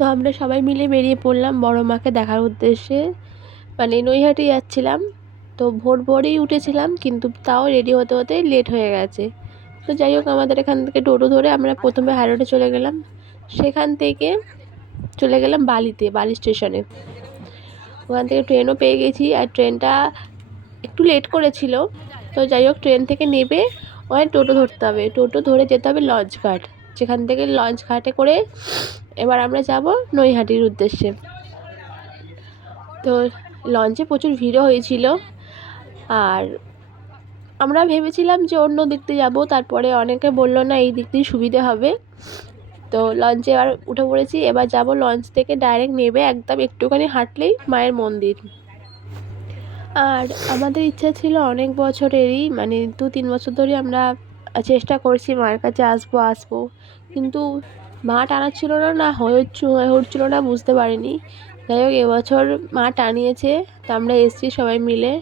তো আমরা সবাই মিলে বেরিয়ে পড়লাম বড় মাকে দেখার উদ্দেশ্যে। মানে নৈহাটি যাচ্ছিলাম, তো ভোর ভোরেই উঠেছিলাম, কিন্তু তাও রেডি হতে হতে লেট হয়ে গেছে। তো যাই হোক, আমাদের এখান থেকে টোটো ধরে আমরা প্রথমে হাই রোডে চলে গেলাম। সেখান থেকে চলে গেলাম বালিতে, বালি স্টেশনে ওখান থেকে ট্রেনও পেয়ে গেছি, আর ট্রেনটা একটু লেট করেছিল। তো যাই হোক ট্রেন থেকে নেবে, ওখানে টোটো ধরতে হবে। টোটো ধরে যেতে হবে লঞ্চ যেখান থেকে লঞ্চ ঘাটে করে এবার আমরা যাব নৈহাটির উদ্দেশ্যে। তো লঞ্চে প্রচুর ভিড়ও হয়েছিল। আর আমরা ভেবেছিলাম যে অন্য দিক দিয়ে যাব, তারপরে অনেকে বলল, না, এই দিক দিয়ে সুবিধে হবে। তো লঞ্চে এবার উঠে পড়েছি। এবার যাব লঞ্চ থেকে ডাইরেক্ট নেবে একদম একটুখানি হাঁটলেই মায়ের মন্দির। আর আমাদের ইচ্ছা ছিল অনেক বছরেরই মানে দু তিন বছর ধরে আমরা চেষ্টা করছি মায়ের কাছে আসব আসব। কিন্তু মা টানাচ্ছিল না না হয়ে হয়ে না, বুঝতে পারিনি। যাই হোক, এবছর মা টানিয়েছে, তো আমরা এসেছি সবাই মিলে।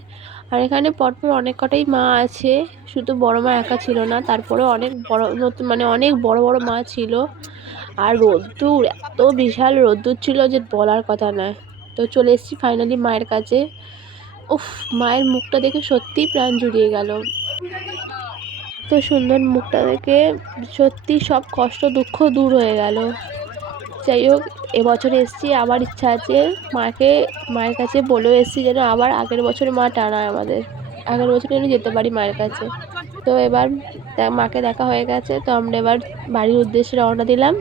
আর এখানে পরপর অনেক কটাই মা আছে, শুধু বড় মা একা ছিল না তারপরে অনেক বড়, নতুন মানে অনেক বড় বড় মা ছিল। আর রোদ্দুর, এত বিশাল রোদ্দুর ছিল যে বলার কথা নয়। তো চলে এসেছি ফাইনালি মায়ের কাছে। উফ, মায়ের মুখটা দেখে সত্যিই প্রাণ জুড়িয়ে গেল। তো সুন্দর মুখটা দেখে সত্যি সব কষ্ট, দুঃখ দূর হয়ে গেল। যাই হোক, এবছর এসেছি আবার ইচ্ছা আছে মাকে, মায়ের কাছে বলেও এসেছি যেন আবার আগের বছর মা টানায় আমাদের। আগের বছর যেন যেতে পারি মায়ের কাছে? তো এবার মাকে দেখা হয়ে গেছে, তো আমরা এবার বাড়ির উদ্দেশ্যে রওনা দিলাম।